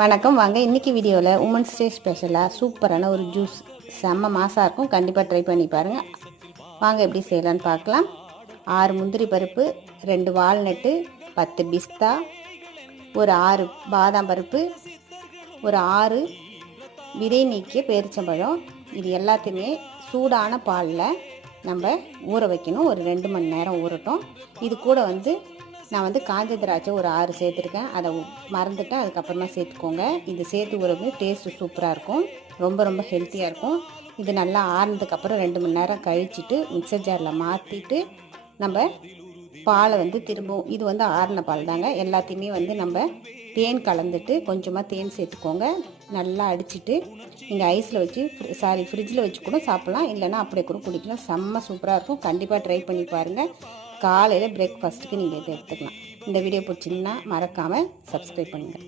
வணக்கம். வாங்க இன்றைக்கி வீடியோவில் உமன்ஸ் டே ஸ்பெஷலாக சூப்பரான ஒரு ஜூஸ் செம்ம மாசாக இருக்கும். கண்டிப்பாக ட்ரை பண்ணி பாருங்கள். வாங்க எப்படி செய்யலான்னு பார்க்கலாம். 6 முந்திரி பருப்பு, 2 வால்நட்டு, 10 பிஸ்தா, ஒரு 6 பாதாம் பருப்பு, ஒரு 6 விதை நீக்கிய பேரிச்சம்பழம், இது எல்லாத்தையுமே சூடான பாலில் நம்ம ஊற வைக்கணும். ஒரு 2 மணி நேரம் ஊறட்டும். இது கூட நான் காஞ்ச திராட்சை ஒரு 6 சேர்த்துருக்கேன். அதை மறந்துட்டேன், அதுக்கப்புறமா சேர்த்துக்கோங்க. இது சேர்த்து ஊறவே டேஸ்ட்டு சூப்பராக இருக்கும். ரொம்ப ஹெல்த்தியாக இருக்கும். இது நல்லா ஆறுனதுக்கப்புறம் 2 மணி நேரம் கழிச்சிட்டு மிக்சர் ஜாரில் மாற்றிட்டு நம்ம பாலை திரும்பவும் இது ஆறின பால் தாங்க. எல்லாத்தையுமே நம்ம தேன் கலந்துட்டு கொஞ்சமாக தேன் சேர்த்துக்கோங்க. நல்லா அடிச்சுட்டு நீங்கள் ஐஸில் வச்சு ஃப்ரிட்ஜில் வச்சு கூட சாப்பிட்லாம், இல்லைன்னா அப்படியே கூட குடிக்கலாம். செம்ம சூப்பராக இருக்கும். கண்டிப்பாக ட்ரை பண்ணி பாருங்கள். காலையில் பிரேக்ஃபாஸ்ட்டுக்கு நீங்கள் இதை எடுத்துக்கலாம். இந்த வீடியோ பிடிச்சிங்கன்னா மறக்காமல் சப்ஸ்கிரைப் பண்ணுங்கள்.